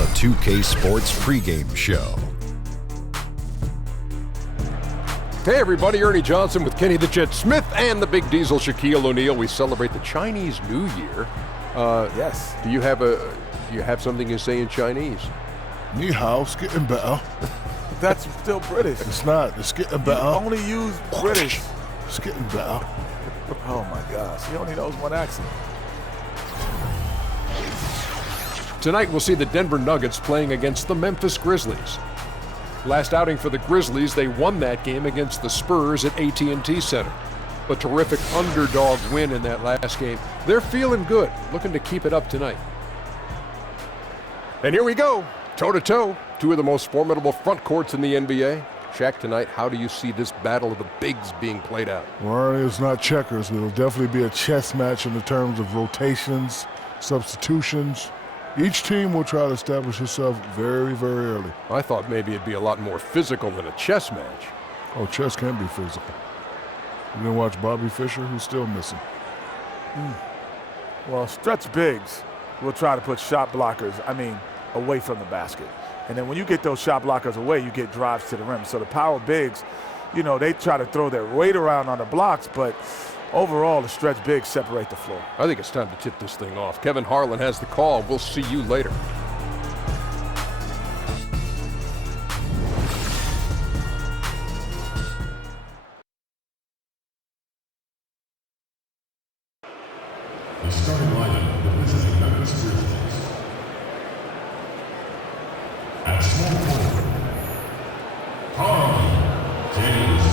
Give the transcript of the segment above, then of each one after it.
the 2K Sports pregame show. Hey everybody, Ernie Johnson with Kenny the Jet Smith and the Big Diesel Shaquille O'Neal. We celebrate the Chinese New Year. Yes. Do you have something you say in Chinese? Ni hao, it's getting better. That's still British. It's not, it's getting You better. only use British. It's getting better. Oh my gosh, he only knows one accent. Tonight we'll see the Denver Nuggets playing against the Memphis Grizzlies. Last outing for the Grizzlies, they won that game against the Spurs at AT&T Center. A terrific underdog win in that last game. They're feeling good, looking to keep it up tonight. And here we go, toe-to-toe, two of the most formidable front courts in the NBA. Shaq, tonight, how do you see this battle of the bigs being played out? Well, it's not checkers. It'll definitely be a chess match in the terms of rotations, substitutions. Each team will try to establish itself very, very early. I thought maybe it'd be a lot more physical than a chess match. Oh, chess can be physical. You didn't watch Bobby Fischer, who's still missing. Well, stretch bigs will try to put shot blockers, away from the basket. And then when you get those shot blockers away, you get drives to the rim. So the power bigs, they try to throw their weight around on the blocks, but overall, the stretch bigs separate the floor. I think it's time to tip this thing off. Kevin Harlan has the call. We'll see you later. The starting lineup of the Memphis Grizzlies. At small forward, James.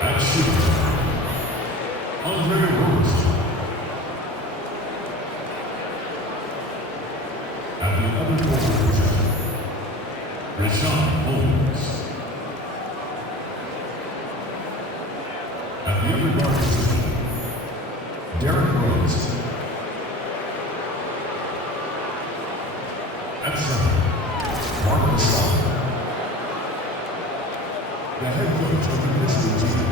At shooter, Andre Roberson. At the other forward position, Rashawn Holmes. At the other guard position, Derrick Rose. At center, Mark Gasol. The head coach of the Grizzlies team.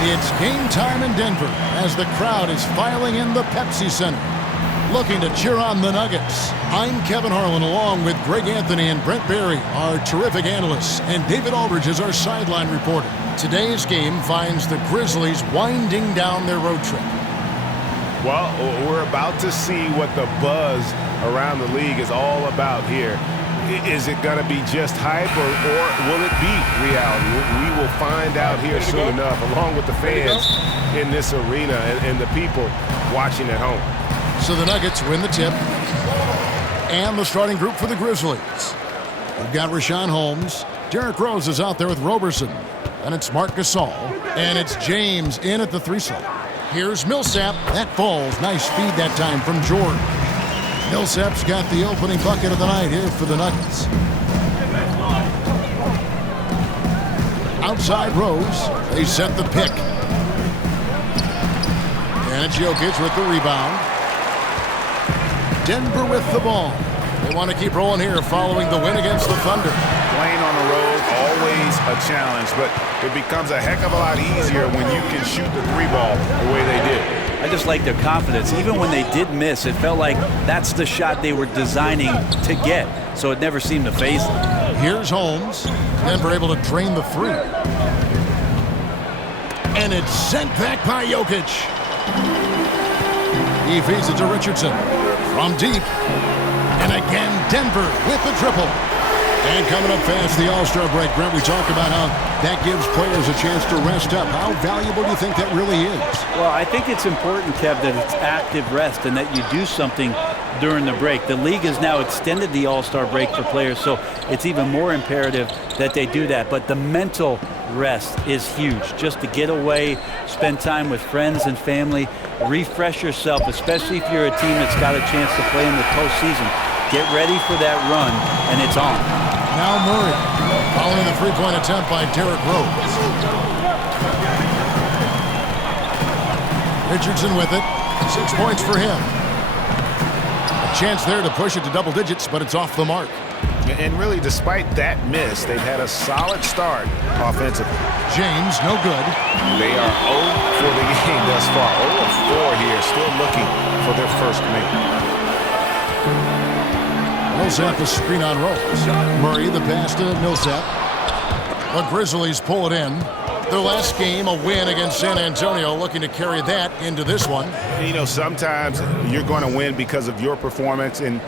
It's game time in Denver as the crowd is filing in the Pepsi Center, looking to cheer on the Nuggets. I'm Kevin Harlan along with Greg Anthony and Brent Barry, our terrific analysts, and David Aldridge is our sideline reporter. Today's game finds the Grizzlies winding down their road trip. Well, we're about to see what the buzz around the league is all about here. Is it going to be just hype or will it be reality? We will find out here soon enough, along with the fans in this arena and the people watching at home. So the Nuggets win the tip. And the starting group for the Grizzlies. We've got Rashawn Holmes. Derrick Rose is out there with Roberson. And it's Mark Gasol. And it's James in at the 3 slot. Here's Millsap. That falls. Nice feed that time from George. Millsap's got the opening bucket of the night here for the Nuggets. Outside Rose. They set the pick. And it's Jokic with the rebound. Denver with the ball. They want to keep rolling here following the win against the Thunder. Playing on the road, always a challenge, but it becomes a heck of a lot easier when you can shoot the three ball the way they did. I just like their confidence. Even when they did miss, it felt like that's the shot they were designing to get, so it never seemed to faze them. Here's Holmes. Denver able to drain the three. And it's sent back by Jokic. He feeds it to Richardson from deep. And again, Denver with the triple. And coming up fast, the All-Star break. Brent, we talked about how that gives players a chance to rest up. How valuable do you think that really is? Well, I think it's important, Kev, that it's active rest and that you do something during the break. The league has now extended the All-Star break for players, so it's even more imperative that they do that. But the mental rest is huge. Just to get away, spend time with friends and family, refresh yourself, especially if you're a team that's got a chance to play in the postseason. Get ready for that run, and it's on. Now Murray, following the three-point attempt by Derrick Rose. Richardson with it. 6 points for him. A chance there to push it to double digits, but it's off the mark. And really, despite that miss, they've had a solid start offensively. James, no good. They are 0 for the game thus far. 0 of 4 here, still looking for their first make. Millsap, a screen on Rose. Murray, the pass to Millsap. The Grizzlies pull it in. Their last game, a win against San Antonio, looking to carry that into this one. You know, sometimes you're going to win because of your performance, and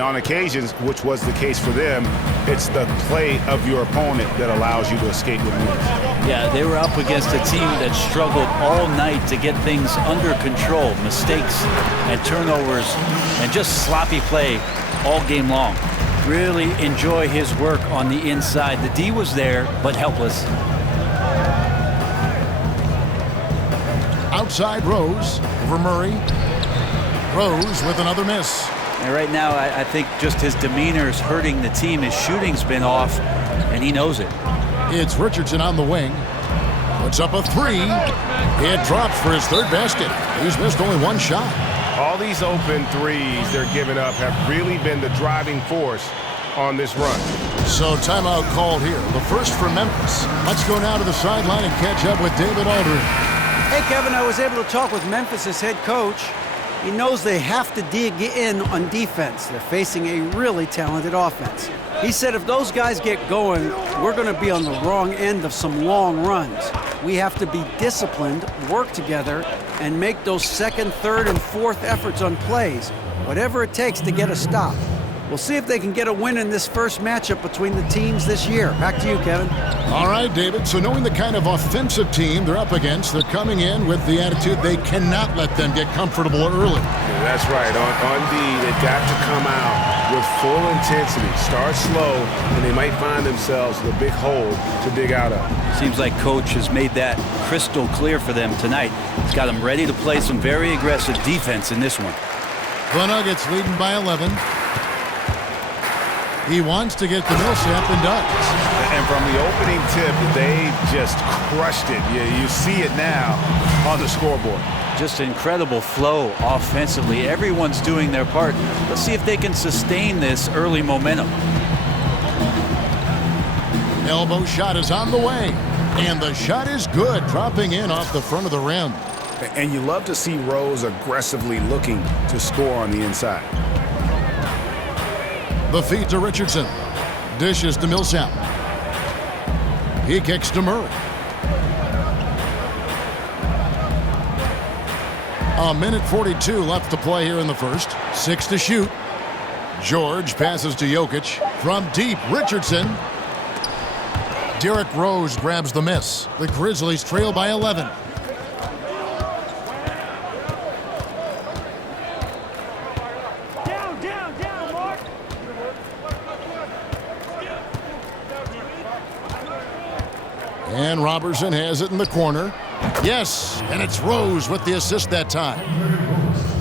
on occasions, which was the case for them, it's the play of your opponent that allows you to escape with wins. Yeah, they were up against a team that struggled all night to get things under control. Mistakes and turnovers and just sloppy play all game long. Really enjoy his work on the inside. The D was there, but helpless. Outside Rose over Murray. Rose with another miss. And right now, I think just his demeanor is hurting the team. His shooting's been off, and he knows it. It's Richardson on the wing. Puts up a three. It drops for his third basket. He's missed only one shot. All these open threes they're giving up have really been the driving force on this run. So timeout called here. The first for Memphis. Let's go now to the sideline and catch up with David Aldridge. Hey, Kevin, I was able to talk with Memphis' head coach. He knows they have to dig in on defense. They're facing a really talented offense. He said if those guys get going, we're going to be on the wrong end of some long runs. We have to be disciplined, work together, and make those second, third, and fourth efforts on plays, whatever it takes to get a stop. We'll see if they can get a win in this first matchup between the teams this year. Back to you, Kevin. All right, David. So knowing the kind of offensive team they're up against, they're coming in with the attitude they cannot let them get comfortable early. Yeah, that's right. On D, they've got to come out with full intensity. Start slow, and they might find themselves with a big hole to dig out of. Seems like Coach has made that crystal clear for them tonight. He's got them ready to play some very aggressive defense in this one. The Nuggets leading by 11. He wants to get to Millsap and does. And from the opening tip, they just crushed it. You see it now on the scoreboard. Just incredible flow offensively. Everyone's doing their part. Let's see if they can sustain this early momentum. Elbow shot is on the way. And the shot is good, dropping in off the front of the rim. And you love to see Rose aggressively looking to score on the inside. The feed to Richardson. Dishes to Millsap. He kicks to Murray. A minute 42 left to play here in the first. 6 to shoot. George passes to Jokic. From deep, Richardson. Derrick Rose grabs the miss. The Grizzlies trail by 11. And Robertson has it in the corner. Yes, and it's Rose with the assist that time.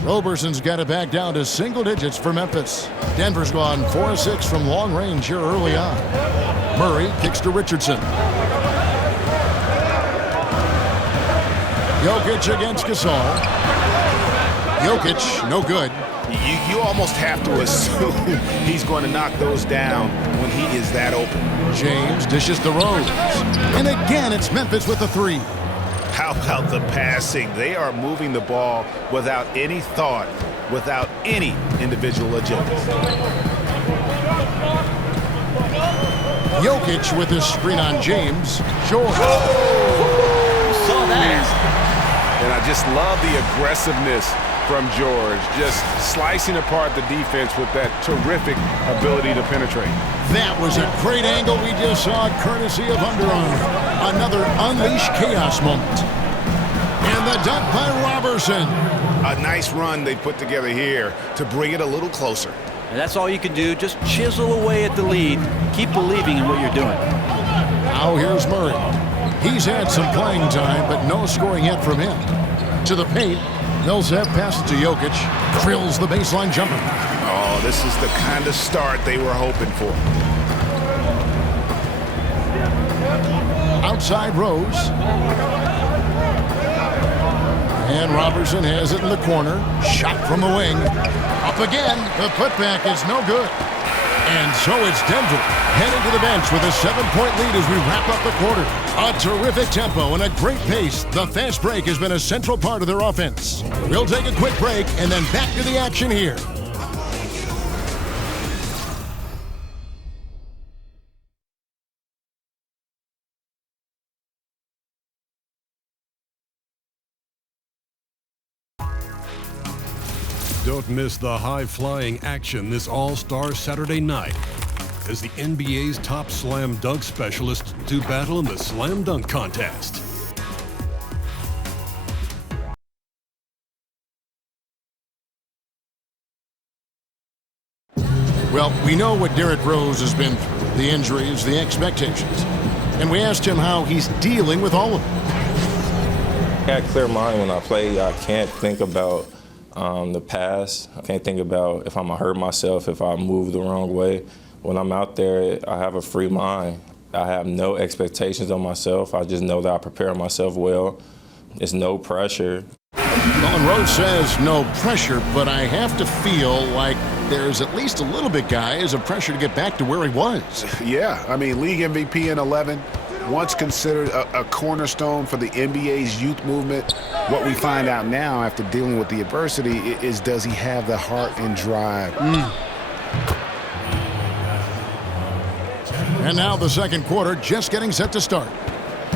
Roberson's got it back down to single digits for Memphis. Denver's gone 4 of 6 from long range here early on. Murray kicks to Richardson. Jokic against Gasol. Jokic, no good. You almost have to assume he's going to knock those down when he is that open. James dishes to Rose. And again, it's Memphis with the 3. How about the passing? They are moving the ball without any thought, without any individual agility. Jokic with his screen on James. Short. Saw that. And I just love the aggressiveness from George, just slicing apart the defense with that terrific ability to penetrate. That was a great angle we just saw, courtesy of Under Armour. Another Unleash Chaos moment. And the dunk by Robertson. A nice run they put together here to bring it a little closer. And that's all you can do. Just chisel away at the lead. Keep believing in what you're doing. Now here's Murray. He's had some playing time, but no scoring yet from him. To the paint. Millsap passes to Jokic. Drills the baseline jumper. Oh, this is the kind of start they were hoping for. Outside Rose. And Robertson has it in the corner. Shot from the wing. Up again. The putback is no good. And so it's Denver heading to the bench with a 7-point lead as we wrap up the quarter. A terrific tempo and a great pace. The fast break has been a central part of their offense. We'll take a quick break and then back to the action here. Don't miss the high-flying action this All-Star Saturday night as the NBA's top slam dunk specialists do battle in the slam dunk contest. Well, we know what Derrick Rose has been through, the injuries, the expectations. And we asked him how he's dealing with all of it. I got a clear mind when I play. I can't think about the past. I can't think about if I'm going to hurt myself, if I move the wrong way. When I'm out there, I have a free mind. I have no expectations on myself. I just know that I prepare myself well. There's no pressure. Well, and Rose says no pressure, but I have to feel like there's at least a little bit, guys, of pressure to get back to where he was. Yeah, I mean, league MVP in 11, once considered a cornerstone for the NBA's youth movement. What we find out now after dealing with the adversity is, does he have the heart and drive? And now the second quarter just getting set to start.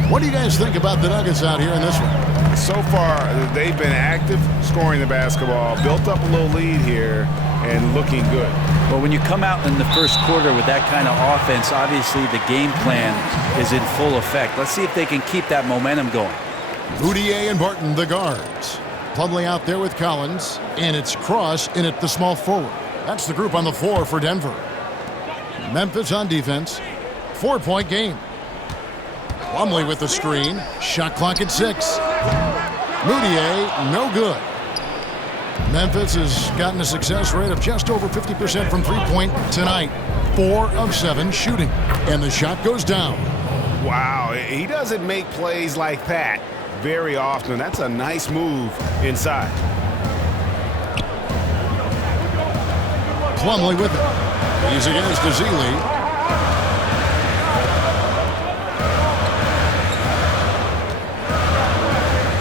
What do you guys think about the Nuggets out here in this one? So far, they've been active, scoring the basketball, built up a little lead here, and looking good. Well, when you come out in the first quarter with that kind of offense, obviously the game plan is in full effect. Let's see if they can keep that momentum going. Moutier and Barton, the guards. Plumlee out there with Collins, and it's Cross in at the small forward. That's the group on the floor for Denver. Memphis on defense. 4-point game. Plumlee with the screen. Shot clock at 6. Moutier, no good. Memphis has gotten a success rate of just over 50% from three-point tonight. 4 of 7 shooting. And the shot goes down. Wow, he doesn't make plays like that very often. That's a nice move inside. Plumlee with it. He's against Azili.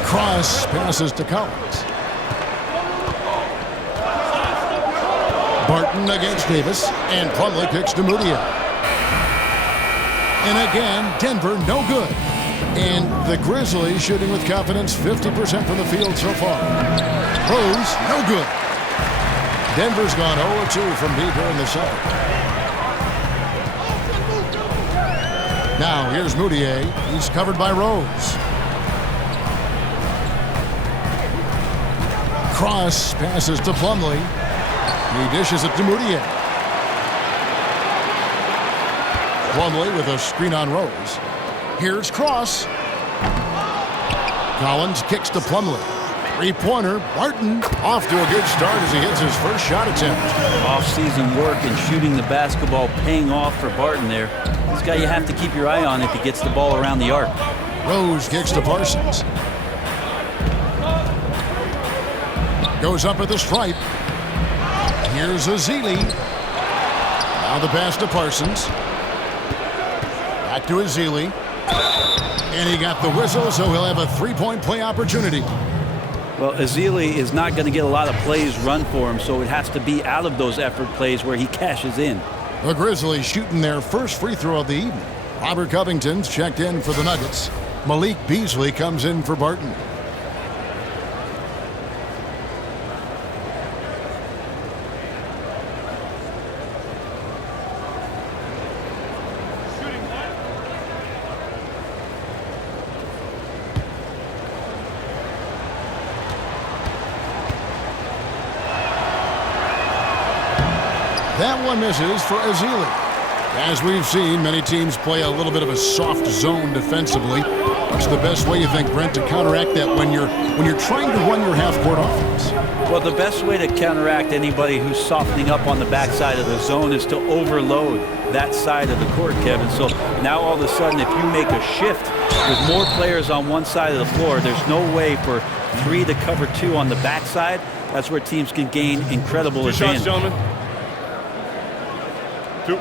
Cross passes to Collins. Barton against Davis, and Plumlee kicks to Moutier. And again, Denver no good. And the Grizzlies shooting with confidence, 50% from the field so far. Rose, no good. Denver's gone 0-2 from deep here in the second. Now here's Moutier. He's covered by Rose. Cross passes to Plumlee. He dishes it to Moutier. Plumlee with a screen on Rose. Here's Cross. Collins kicks to Plumlee. Three-pointer, Barton off to a good start as he hits his first shot attempt. Off-season work and shooting the basketball paying off for Barton there. This guy you have to keep your eye on if he gets the ball around the arc. Rose kicks to Parsons. Goes up at the stripe. Here's Ezeli. Now the pass to Parsons. Back to Ezeli. And he got the whistle, so he'll have a three-point play opportunity. Well, Ezeli is not going to get a lot of plays run for him, so it has to be out of those effort plays where he cashes in. The Grizzlies shooting their first free throw of the evening. Robert Covington's checked in for the Nuggets. Malik Beasley comes in for Barton. That one misses for Ezeli. As we've seen, many teams play a little bit of a soft zone defensively. What's the best way, you think, Brent, to counteract that when you're trying to run your half-court offense? Well, the best way to counteract anybody who's softening up on the backside of the zone is to overload that side of the court, Kevin. So now all of a sudden, if you make a shift with more players on one side of the floor, there's no way for three to cover two on the backside. That's where teams can gain incredible advantage. Shots, gentlemen. Two.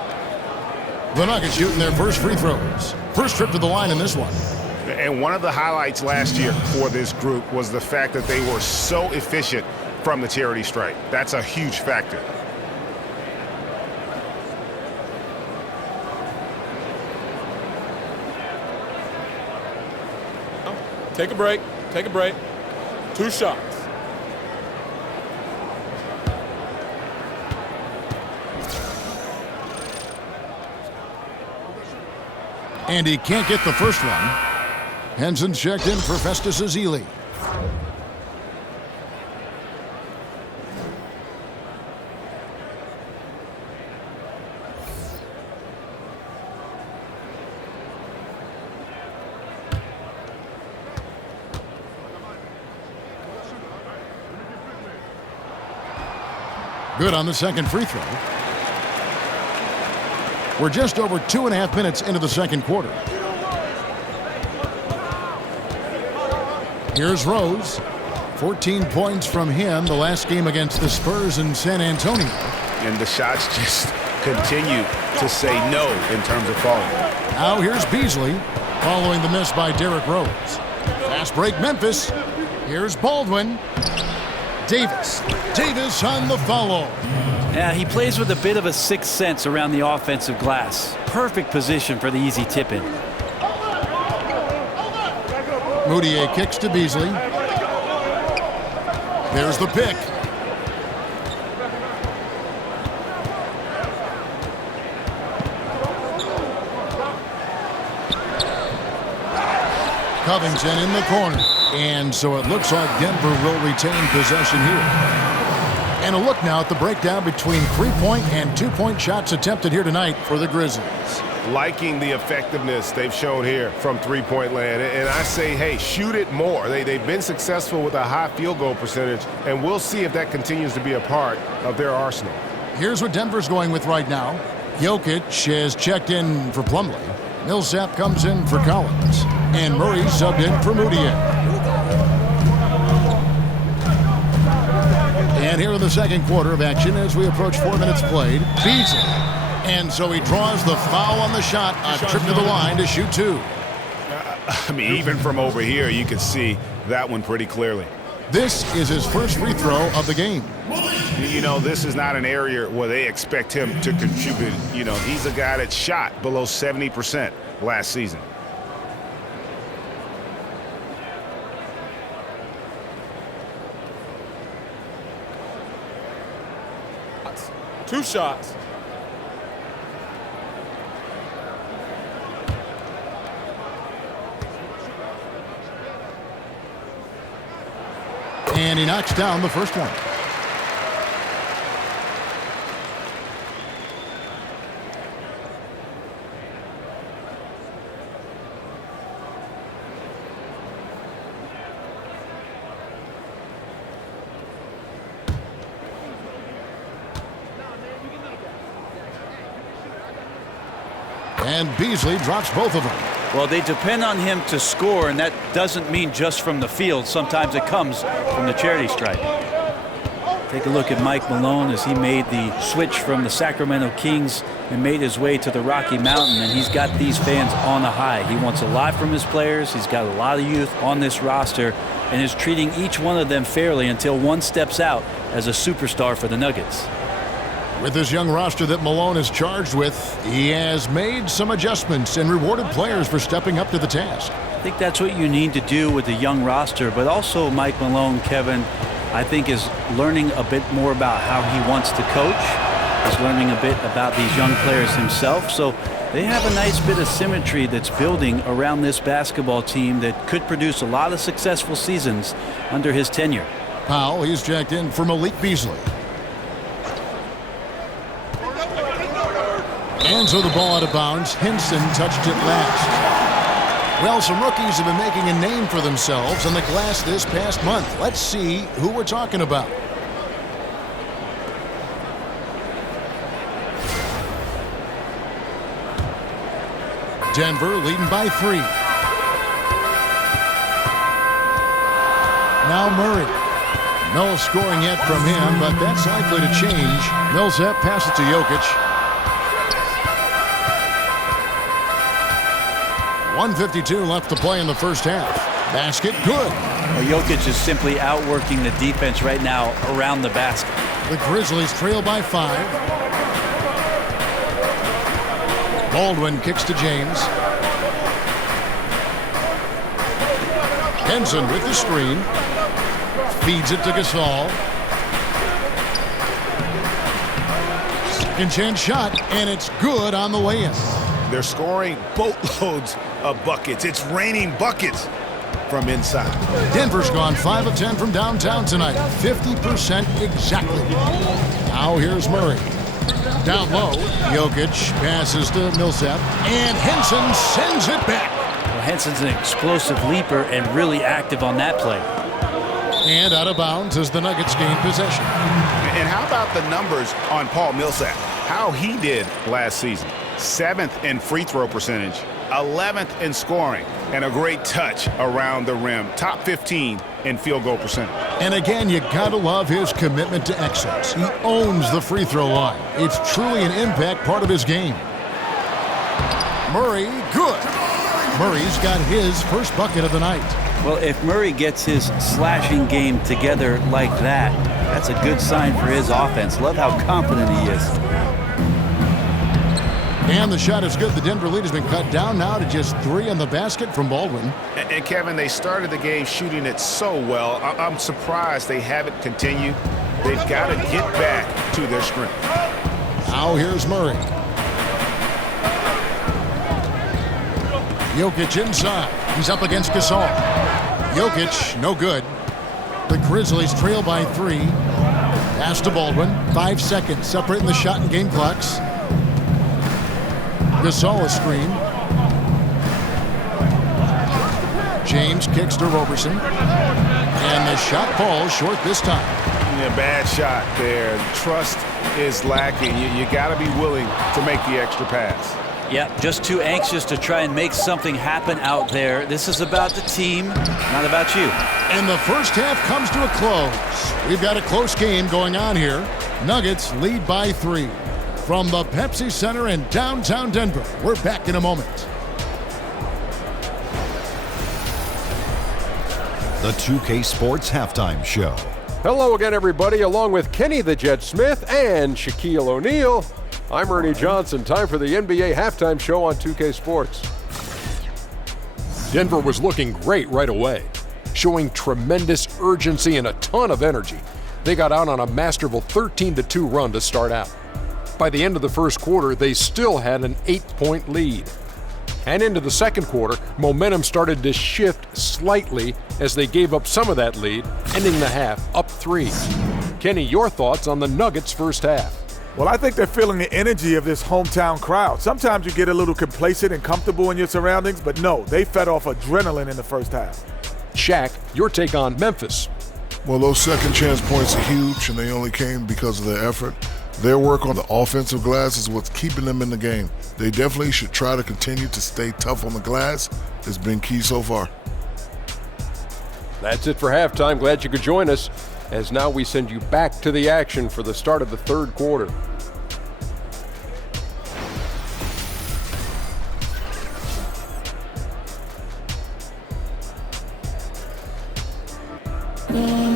The Nuggets shooting their first free throws. First trip to the line in this one. And one of the highlights last year for this group was the fact that they were so efficient from the charity stripe. That's a huge factor. Take a break. Take a break. Two shots. And he can't get the first one. Henson's checked in for Festus Ezeli. Good on the second free throw. We're just over 2.5 minutes into the second quarter. Here's Rose. 14 points from him the last game against the Spurs in San Antonio. And the shots just continue to say no in terms of falling. Now here's Beasley following the miss by Derrick Rose. Fast break Memphis. Here's Baldwin. Davis. Davis on the follow. Yeah, he plays with a bit of a sixth sense around the offensive glass. Perfect position for the easy tip-in. Moutier kicks to Beasley. There's the pick. Covington in the corner. And so it looks like Denver will retain possession here. And a look now at the breakdown between three-point and two-point shots attempted here tonight for the Grizzlies. Liking the effectiveness they've shown here from three-point land. And I say, hey, shoot it more. They've been successful with a high field goal percentage, and we'll see if that continues to be a part of their arsenal. Here's what Denver's going with right now. Jokic has checked in for Plumlee. Millsap comes in for Collins. And Murray subbed in for Moutier. And here in the second quarter of action as we approach 4 minutes played, Beasley. And so he draws the foul on the shot, a trip to the line to shoot two. I mean, even from over here, you can see that one pretty clearly. This is his first free throw of the game. You know, this is not an area where they expect him to contribute. You know, he's a guy that shot below 70% last season. Two shots. And he knocks down the first one. And Beasley drops both of them. Well, they depend on him to score, and that doesn't mean just from the field. Sometimes it comes from the charity stripe. Take a look at Mike Malone as he made the switch from the Sacramento Kings and made his way to the Rocky Mountain, and he's got these fans on a high. He wants a lot from his players. He's got a lot of youth on this roster and is treating each one of them fairly until one steps out as a superstar for the Nuggets. With his young roster that Malone is charged with, he has made some adjustments and rewarded players for stepping up to the task. I think that's what you need to do with a young roster, but also Mike Malone, Kevin, I think is learning a bit more about how he wants to coach. He's learning a bit about these young players himself, so they have a nice bit of symmetry that's building around this basketball team that could produce a lot of successful seasons under his tenure. Powell, he's jacked in for Malik Beasley. And so the ball out of bounds. Henson touched it last. Well, some rookies have been making a name for themselves on the glass this past month. Let's see who we're talking about. Denver leading by 3. Now Murray. No scoring yet from him, but that's likely to change. Millsap passes to Jokic. 1:52 left to play in the first half. Basket good. Well, Jokic is simply outworking the defense right now around the basket. The Grizzlies trail by 5. Baldwin kicks to James. Henson with the screen. Feeds it to Gasol. Second chance shot, and it's good on the way in. They're scoring boatloads of buckets. It's raining buckets from inside. Denver's gone 5 of 10 from downtown tonight. 50% exactly. Now here's Murray. Down low, Jokic passes to Millsap, and Henson sends it back. Well, Henson's an explosive leaper and really active on that play. And out of bounds as the Nuggets gain possession. And how about the numbers on Paul Millsap? How he did last season. 7th in free throw percentage, 11th in scoring, and a great touch around the rim. Top 15 in field goal percentage. And again, you gotta love his commitment to excellence. He owns the free throw line. It's truly an impact part of his game. Murray, good. Murray's got his first bucket of the night. Well, if Murray gets his slashing game together like that, that's a good sign for his offense. Love how confident he is. And the shot is good. The Denver lead has been cut down now to just 3 on the basket from Baldwin. And Kevin, they started the game shooting it so well. I'm surprised they haven't continued. They've got to get back to their strength. Now here's Murray. Jokic inside. He's up against Gasol. Jokic, no good. The Grizzlies trail by 3. Pass to Baldwin. 5 seconds separating the shot and game clocks. Gasol a screen. James kicks to Roberson. And the shot falls short this time. Yeah, bad shot there. Trust is lacking. You got to be willing to make the extra pass. Yep, just too anxious to try and make something happen out there. This is about the team, not about you. And the first half comes to a close. We've got a close game going on here. Nuggets lead by 3. From the Pepsi Center in downtown Denver, we're back in a moment. The 2K Sports Halftime Show. Hello again, everybody. Along with Kenny the Jet Smith and Shaquille O'Neal, I'm Ernie Johnson. Time for the NBA Halftime Show on 2K Sports. Denver was looking great right away, showing tremendous urgency and a ton of energy. They got out on a masterful 13-2 run to start out. By the end of the first quarter, they still had an 8-point lead. And into the second quarter, momentum started to shift slightly as they gave up some of that lead, ending the half up 3. Kenny, your thoughts on the Nuggets' first half? Well, I think they're feeling the energy of this hometown crowd. Sometimes you get a little complacent and comfortable in your surroundings, but no, they fed off adrenaline in the first half. Shaq, your take on Memphis. Well, those second chance points are huge, and they only came because of their effort. Their work on the offensive glass is what's keeping them in the game. They definitely should try to continue to stay tough on the glass. It's been key so far. That's it for halftime. Glad you could join us, as now we send you back to the action for the start of the third quarter.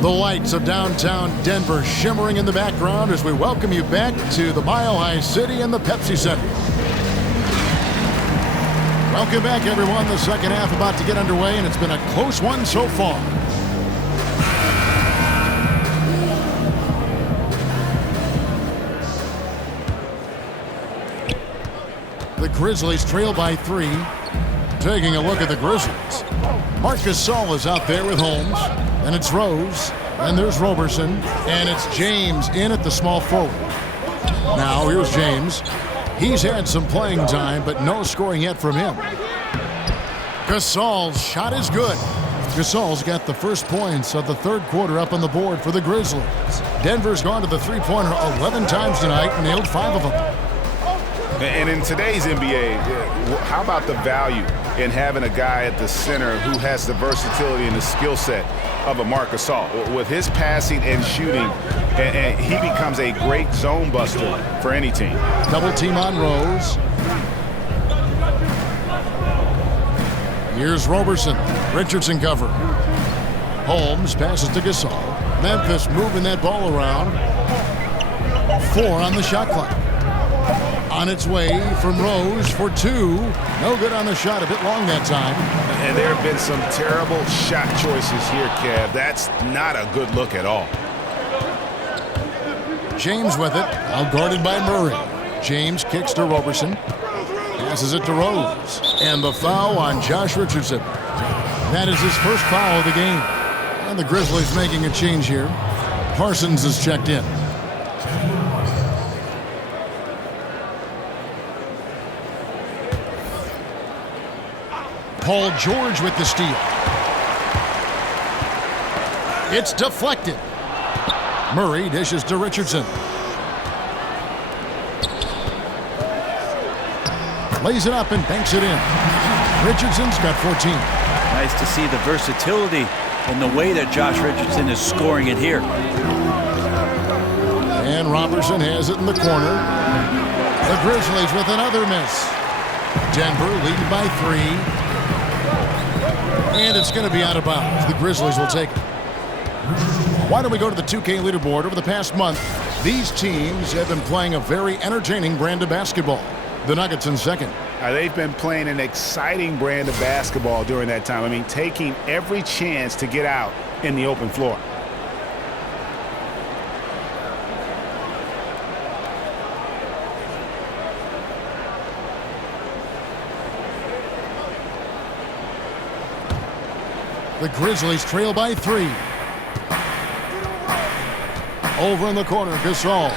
The lights of downtown Denver shimmering in the background as we welcome you back to the Mile High City and the Pepsi Center. Welcome back, everyone. The second half about to get underway, and it's been a close one so far. The Grizzlies trail by 3. Taking a look at the Grizzlies. Marc Gasol is out there with Holmes. And it's Rose. And there's Roberson. And it's James in at the small forward. Now here's James. He's had some playing time, but no scoring yet from him. Gasol's shot is good. Gasol's got the first points of the third quarter up on the board for the Grizzlies. Denver's gone to the three-pointer 11 times tonight and nailed 5 of them. And in today's NBA, how about the value in having a guy at the center who has the versatility and the skill set of a Marc Gasol? With his passing and shooting, and he becomes a great zone buster for any team. Double team on Rose. Here's Roberson. Richardson cover. Holmes passes to Gasol. Memphis moving that ball around. 4 on the shot clock. On its way from Rose for 2. No good on the shot, a bit long that time. And there have been some terrible shot choices here, Kev. That's not a good look at all. James with it, outguarded by Murray. James kicks to Roberson. Passes it to Rose. And the foul on Josh Richardson. That is his first foul of the game. And the Grizzlies making a change here. Parsons is checked in. Paul George with the steal. It's deflected. Murray dishes to Richardson. Lays it up and banks it in. Richardson's got 14. Nice to see the versatility in the way that Josh Richardson is scoring it here. And Robertson has it in the corner. The Grizzlies with another miss. Denver leading by 3. And it's going to be out of bounds. The Grizzlies will take it. Why don't we go to the 2K leaderboard? Over the past month, these teams have been playing a very entertaining brand of basketball. The Nuggets in second. They've been playing an exciting brand of basketball during that time. I mean, taking every chance to get out in the open floor. The Grizzlies trail by 3. Over in the corner, Gasol.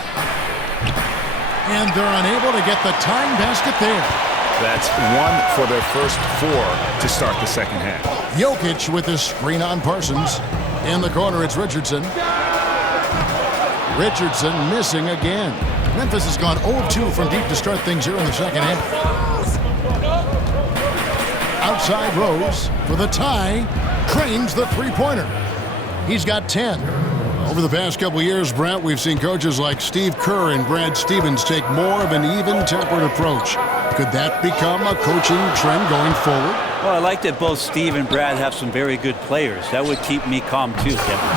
And they're unable to get the tying basket there. That's 1 for their first 4 to start the second half. Jokic with his screen on Parsons. In the corner, it's Richardson. Richardson missing again. Memphis has gone 0 of 2 from deep to start things here in the second half. Outside Rose for the tie. Cranes the three-pointer. He's got 10. Over the past couple years, Brent, we've seen coaches like Steve Kerr and Brad Stevens take more of an even-tempered approach. Could that become a coaching trend going forward? Well, I like that both Steve and Brad have some very good players. That would keep me calm too, Kevin.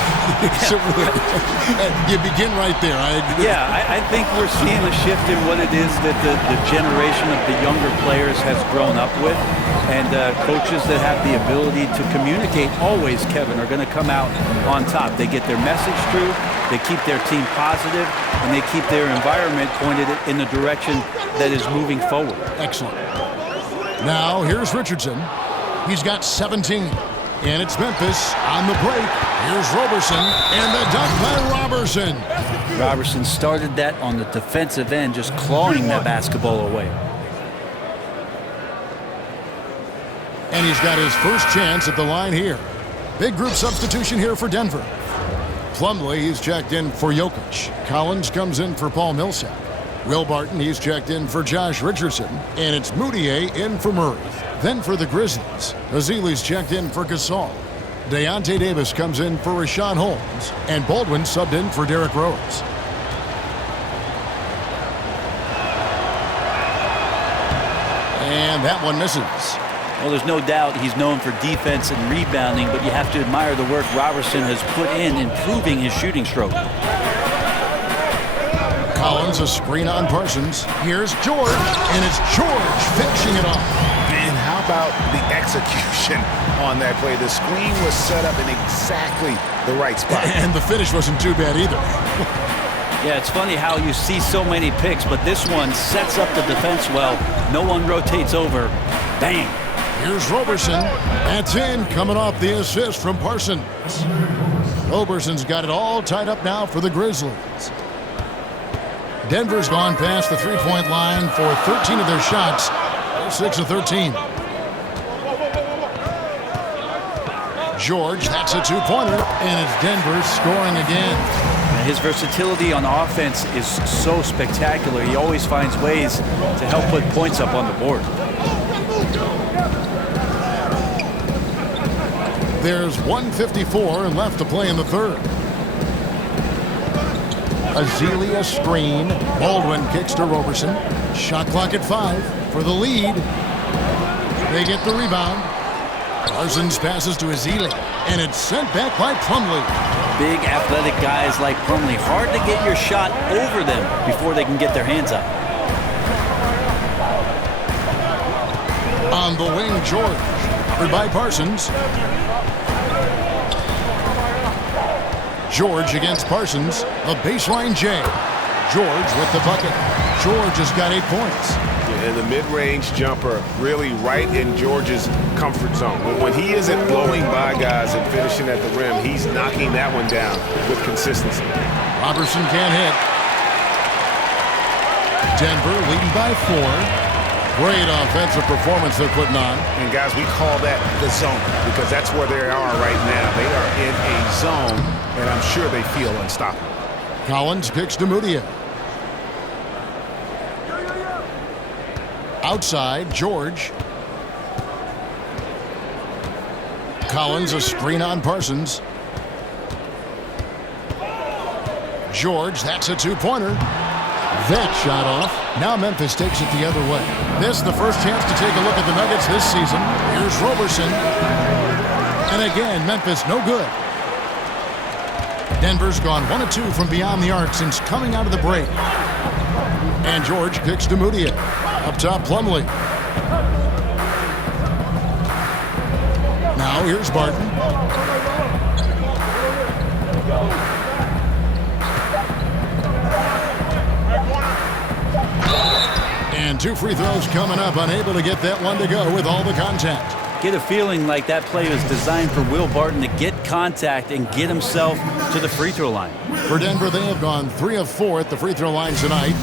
You begin right there. I agree. Yeah, I think we're seeing a shift in what it is that the generation of the younger players has grown up with. And coaches that have the ability to communicate always, Kevin, are going to come out on top. They get their message through, they keep their team positive, and they keep their environment pointed in the direction that is moving forward. Excellent. Now, here's Richardson. He's got 17. And it's Memphis on the break. Here's Roberson, and the dunk by Roberson. Roberson started that on the defensive end, just clawing that basketball away. And he's got his first chance at the line here. Big group substitution here for Denver. Plumlee, he's checked in for Jokic. Collins comes in for Paul Millsap. Will Barton, he's checked in for Josh Richardson. And it's Moutier in for Murray. Then for the Grizzlies, Ezeli's checked in for Gasol. Deontay Davis comes in for Rashawn Holmes. And Baldwin subbed in for Derrick Rose. And that one misses. Well, there's no doubt he's known for defense and rebounding, but you have to admire the work Robertson has put in improving his shooting stroke. Collins, a screen on Parsons. Here's George, and it's George finishing it off. And how about the execution on that play? The screen was set up in exactly the right spot. And the finish wasn't too bad either. Yeah, it's funny how you see so many picks, but this one sets up the defense well. No one rotates over. Bang. Here's Roberson. That's in, coming off the assist from Parsons. Roberson's got it all tied up now for the Grizzlies. Denver's gone past the three-point line for 13 of their shots. 6 of 13. George, that's a two-pointer, and it's Denver scoring again. His versatility on offense is so spectacular. He always finds ways to help put points up on the board. There's 1:54 left to play in the third. Ezeli a screen. Baldwin kicks to Roberson. Shot clock at 5 for the lead. They get the rebound. Parsons passes to Ezeli, and it's sent back by Plumlee. Big athletic guys like Plumlee. Hard to get your shot over them before they can get their hands up. On the wing, George. Covered by Parsons. George against Parsons. The baseline J. George with the bucket. George has got 8 points. And the mid-range jumper really right in George's comfort zone. When he isn't blowing by guys and finishing at the rim, he's knocking that one down with consistency. Robertson can't hit. Denver leading by 4. Great offensive performance they're putting on. And guys, we call that the zone because that's where they are right now. They are in a zone, and I'm sure they feel unstoppable. Collins kicks to Moutier. Outside, George. Collins a screen on Parsons. George, that's a two-pointer. That shot off. Now Memphis takes it the other way. This the first chance to take a look at the Nuggets this season. Here's Roberson. And again, Memphis no good. Denver's gone 1 of 2 from beyond the arc since coming out of the break. And George kicks to Moutier. Up top, Plumlee. Now here's Barton. And 2 free throws coming up. Unable to get that one to go with all the contact. Get a feeling like that play was designed for Will Barton to get contact and get himself to the free throw line. For Denver, they have gone 3 of 4 at the free throw line tonight.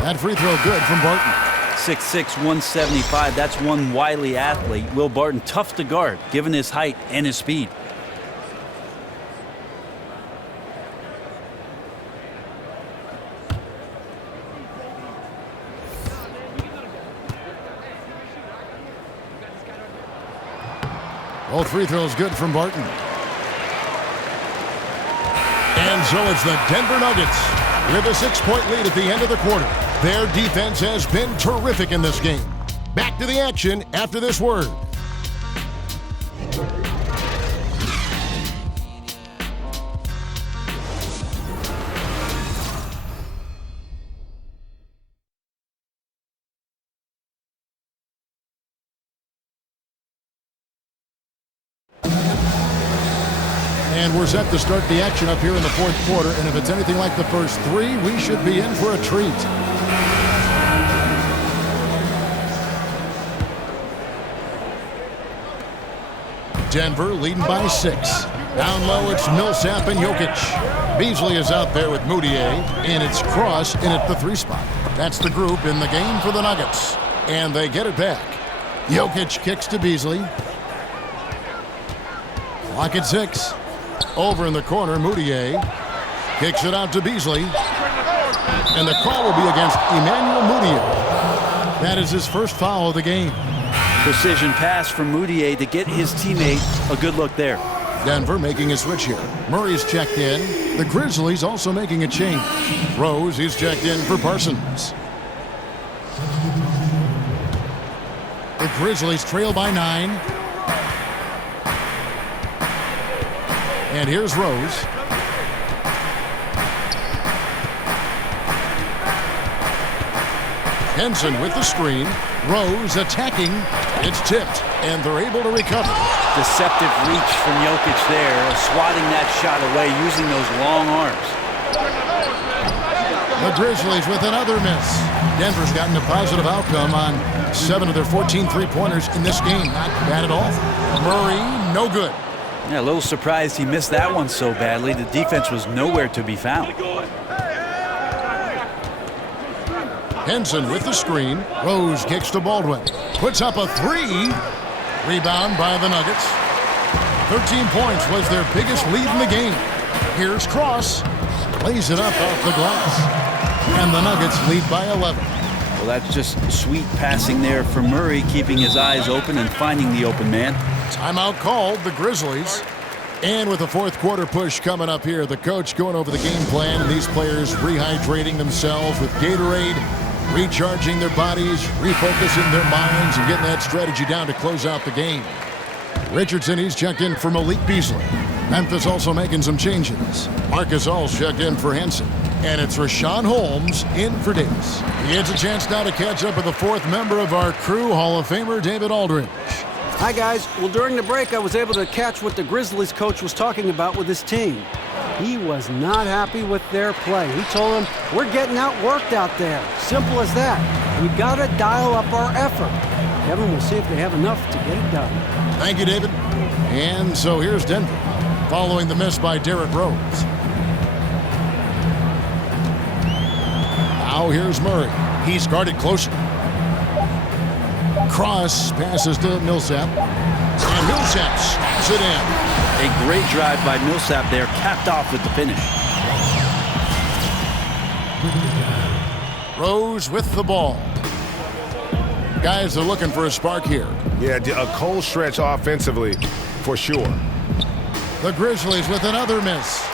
That free throw good from Barton. 6'6", 175. That's one wily athlete. Will Barton, tough to guard, given his height and his speed. Both free throws good from Barton. And so it's the Denver Nuggets with a 6-point lead at the end of the quarter. Their defense has been terrific in this game. Back to the action after this word. And we're set to start the action up here in the fourth quarter. And if it's anything like the first 3, we should be in for a treat. Denver leading by 6. Down low, it's Millsap and Jokic. Beasley is out there with Moutier, and it's Cross in at the 3 spot. That's the group in the game for the Nuggets. And they get it back. Jokic kicks to Beasley. Clock at 6. Over in the corner, Moutier kicks it out to Beasley. And the call will be against Emmanuel Moutier. That is his first foul of the game. Precision pass from Moutier to get his teammate a good look there. Denver making a switch here. Murray's checked in. The Grizzlies also making a change. Rose, he's checked in for Parsons. The Grizzlies trail by 9. And here's Rose. Henson with the screen. Rose attacking. It's tipped, and they're able to recover. Deceptive reach from Jokic there, swatting that shot away using those long arms. The Grizzlies with another miss. Denver's gotten a positive outcome on 7 of their 14 three-pointers in this game. Not bad at all. Murray, no good. Yeah, a little surprised he missed that one so badly. The defense was nowhere to be found. Henson with the screen. Rose kicks to Baldwin. Puts up a 3. Rebound by the Nuggets. 13 points was their biggest lead in the game. Here's Cross. Lays it up off the glass. And the Nuggets lead by 11. Well, that's just sweet passing there from Murray, keeping his eyes open and finding the open man. Timeout called, the Grizzlies. And with the fourth quarter push coming up here, the coach going over the game plan, and these players rehydrating themselves with Gatorade, recharging their bodies, refocusing their minds, and getting that strategy down to close out the game. Richardson, he's checked in for Malik Beasley. Memphis also making some changes. Marcus All's checked in for Henson. And it's Rashawn Holmes in for Davis. He gets a chance now to catch up with the fourth member of our crew, Hall of Famer David Aldridge. Hi, guys. Well, during the break, I was able to catch what the Grizzlies coach was talking about with his team. He was not happy with their play. He told them, we're getting outworked out there. Simple as that. We got to dial up our effort. Kevin, we'll see if they have enough to get it done. Thank you, David. And so here's Denver, following the miss by Derrick Rose. Now here's Murray. He's guarded closely. Cross passes to Millsap. And Millsap snaps it in. A great drive by Millsap there, capped off with the finish. Rose with the ball. Guys are looking for a spark here. Yeah, a cold stretch offensively, for sure. The Grizzlies with another miss.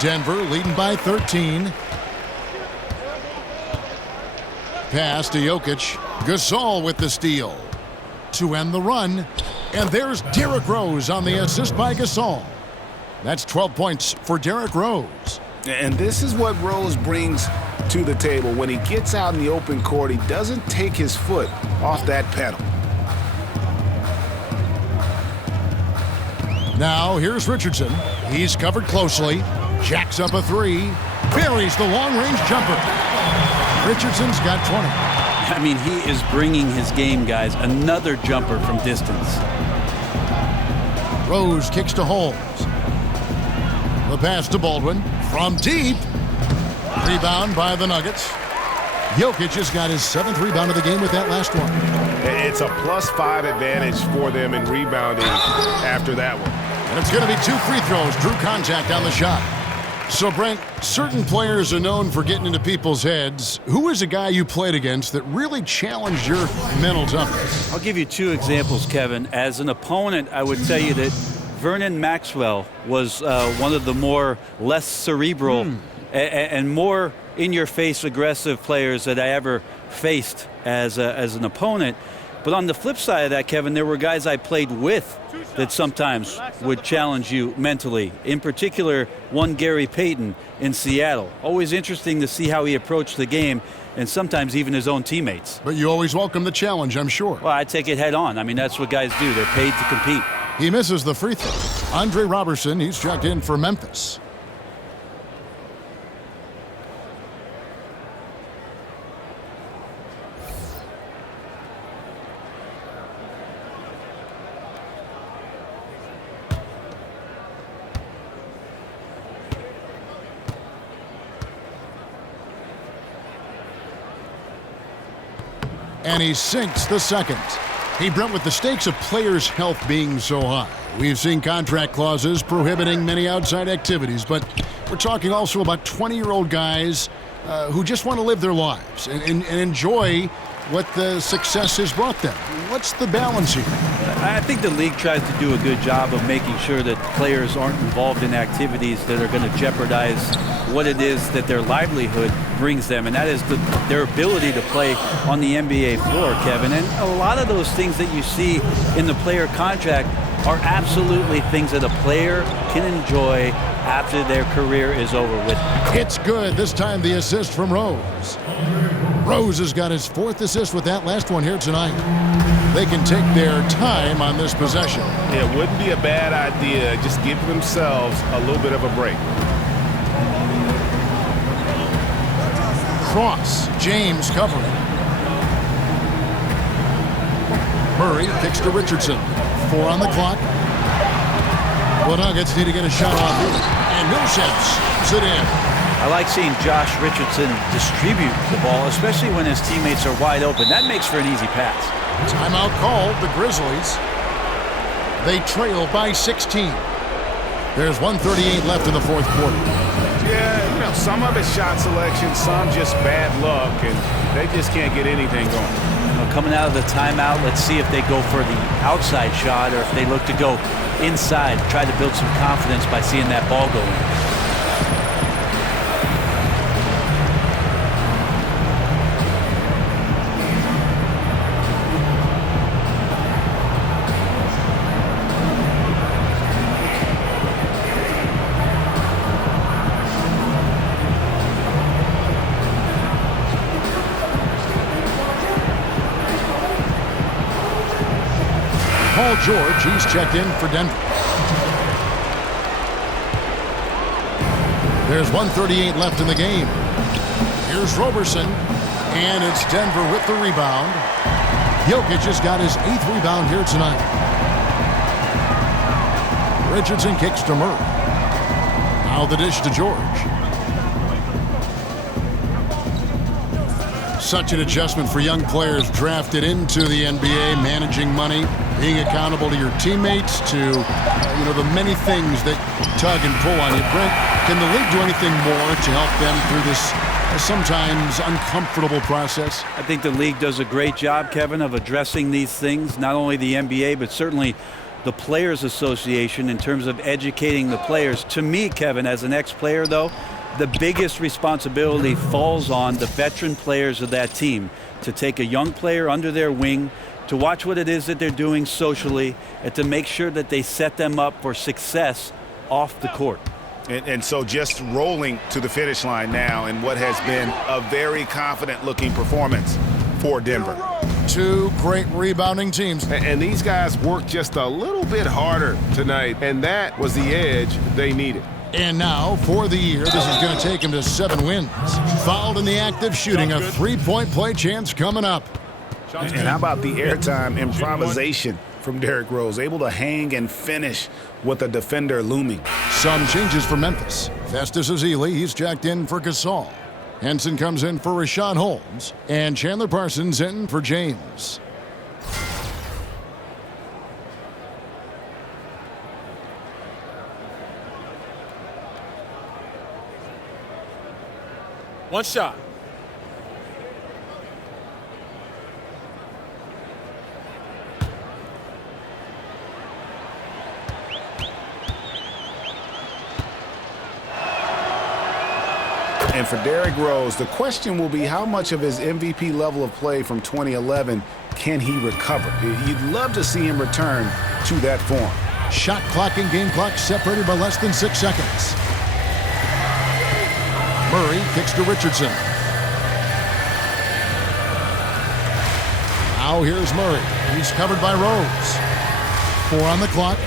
Denver leading by 13. Pass to Jokic. Gasol with the steal to end the run. And there's Derrick Rose on the assist by Gasol. That's 12 points for Derrick Rose. And this is what Rose brings to the table. When he gets out in the open court, he doesn't take his foot off that pedal. Now here's Richardson. He's covered closely. Jacks up a 3. Buries the long-range jumper. Richardson's got 20. I mean, he is bringing his game, guys. Another jumper from distance. Rose kicks to Holmes. The pass to Baldwin from deep. Rebound by the Nuggets. Jokic has got his 7th rebound of the game with that last one. It's a +5 advantage for them in rebounding after that one. And it's going to be 2 free throws. Drew contact on the shot. So, Brent, certain players are known for getting into people's heads. Who is a guy you played against that really challenged your mental toughness? I'll give you 2 examples, Kevin. As an opponent, I would tell you that Vernon Maxwell was one of the less cerebral and more in-your-face aggressive players that I ever faced as an opponent. But on the flip side of that, Kevin, there were guys I played with that sometimes would challenge you mentally. In particular, one Gary Payton in Seattle. Always interesting to see how he approached the game, and sometimes even his own teammates. But you always welcome the challenge, I'm sure. Well, I take it head on. I mean, that's what guys do. They're paid to compete. He misses the free throw. Andre Robertson, he's checked in for Memphis. And he sinks the second. Hey, Brent, with the stakes of players' health being so high, we've seen contract clauses prohibiting many outside activities, but we're talking also about 20-year-old guys who just want to live their lives and enjoy what the success has brought them. What's the balance here? I think the league tries to do a good job of making sure that players aren't involved in activities that are going to jeopardize what it is that their livelihood brings them, and that is their ability to play on the NBA floor, Kevin. And a lot of those things that you see in the player contract are absolutely things that a player can enjoy after their career is over with. It's good. This time the assist from Rose. Rose has got his 4th assist with that last one here tonight. They can take their time on this possession. It wouldn't be a bad idea. Just give themselves a little bit of a break. Cross. James covering. Murray kicks to Richardson. 4 on the clock. The Nuggets need to get a shot off here. And Millsap slams it in. I like seeing Josh Richardson distribute the ball, especially when his teammates are wide open. That makes for an easy pass. Timeout called, the Grizzlies. They trail by 16. There's 1:38 left in the 4th quarter. Yeah, some of it's shot selection, some just bad luck, and they just can't get anything going. Coming out of the timeout, let's see if they go for the outside shot or if they look to go inside, try to build some confidence by seeing that ball go in. Paul George, he's checked in for Denver. There's 1:38 left in the game. Here's Roberson, and it's Denver with the rebound. Jokic has got his 8th rebound here tonight. Richardson kicks to Murray. Now the dish to George. Such an adjustment for young players drafted into the NBA, managing money, being accountable to your teammates, to the many things that tug and pull on you. Brent, can the league do anything more to help them through this sometimes uncomfortable process? I think the league does a great job, Kevin, of addressing these things, not only the NBA, but certainly the Players Association in terms of educating the players. To me, Kevin, as an ex-player, though, the biggest responsibility falls on the veteran players of that team to take a young player under their wing, to watch what it is that they're doing socially, and to make sure that they set them up for success off the court. And so just rolling to the finish line now in what has been a very confident-looking performance for Denver. 2 great rebounding teams. And these guys worked just a little bit harder tonight, and that was the edge they needed. And now, for the year, this is going to take him to 7 wins. Fouled in the act of shooting, a 3-point play chance coming up. And how about the airtime improvisation from Derrick Rose, able to hang and finish with a defender looming. Some changes for Memphis. Festus Ezeli, he's checked in for Gasol. Henson comes in for Rashawn Holmes, and Chandler Parsons in for James. One shot. And for Derrick Rose, the question will be how much of his MVP level of play from 2011 can he recover? You'd love to see him return to that form. Shot clock and game clock separated by less than 6 seconds. Murray kicks to Richardson. Now here's Murray. He's covered by Rose. 4 on the clock.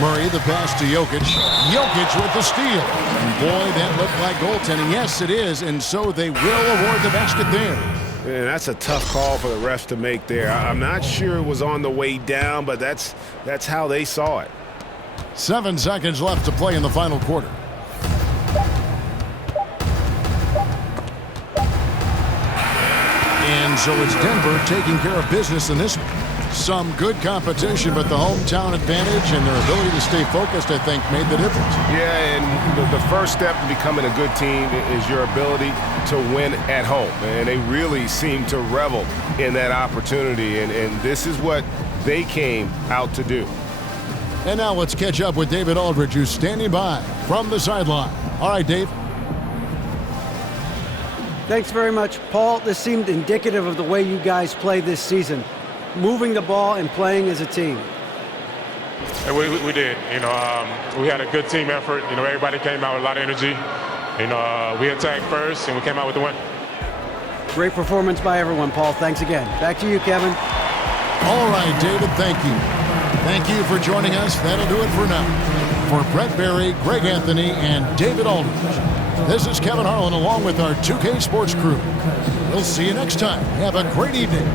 Murray, the pass to Jokic. Jokic with the steal. And boy, that looked like goaltending. Yes, it is, and so they will award the basket there. Man, that's a tough call for the refs to make there. I'm not sure it was on the way down, but that's how they saw it. 7 seconds left to play in the final quarter. And so it's Denver taking care of business in this one. Some good competition, but the hometown advantage and their ability to stay focused, I think, made the difference. Yeah, and the first step in becoming a good team is your ability to win at home. And they really seem to revel in that opportunity, and this is what they came out to do. And now let's catch up with David Aldridge, who's standing by from the sideline. All right, Dave. Thanks very much, Paul. This seemed indicative of the way you guys play this season, moving the ball and playing as a team. We did. We had a good team effort. Everybody came out with a lot of energy. We attacked first, and we came out with the win. Great performance by everyone, Paul. Thanks again. Back to you, Kevin. All right, David, thank you. Thank you for joining us. That'll do it for now. For Brent Barry, Greg Anthony, and David Aldridge, this is Kevin Harlan along with our 2K Sports crew. We'll see you next time. Have a great evening.